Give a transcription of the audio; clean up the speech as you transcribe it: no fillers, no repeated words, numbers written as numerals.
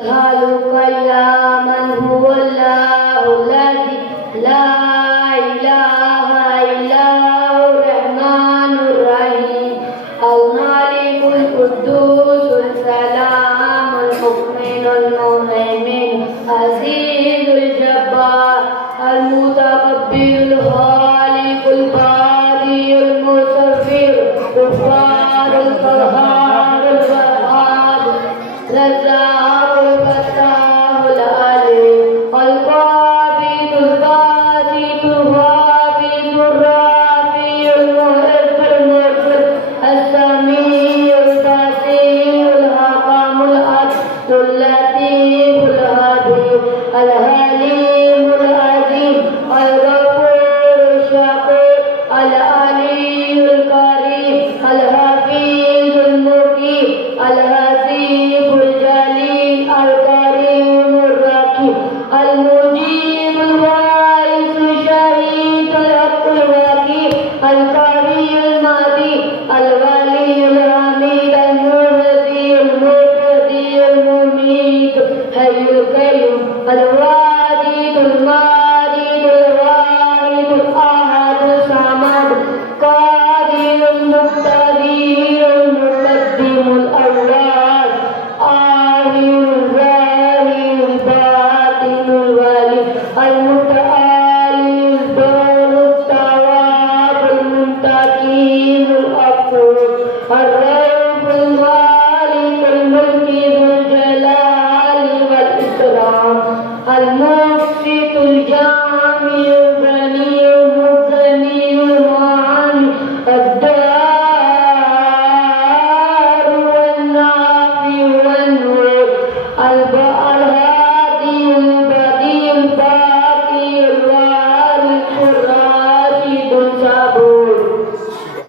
أسألك يا من هو الله الذي لا إله إلا هو الرحمن الرحيم الملك القدوس السلام المؤمن المهيمن العزيز الجبار المتكبر الخالق البارئ المصور الغفار القهار الوهاب الرزاق الفتاح العليم القابض الباسط الخافض الرافع المعز المرسل السميع البصير الحكم العدل اللطيف الخبير الحليم العظيم الغفور الشكور العلي الكريم الحفيظ المقيم الحسيب الجليل الكريم الرقيب المجيب الوارث الشهيد الحق الوكيل القوي المتين الولي الحميد المهدي المبدي المميت حي القيوم الواجد الماجد الواحد الأحد الصمد قادر المقتدر المقدم الأول آخر الظاهر الباطن الولي المتعالي البر الثواب المنتقم الأقوى الرب المالك الملك ذو الجلال والإكرام المقسط الجامع الغني المغني المعاني الدار والنافع والنور الباقي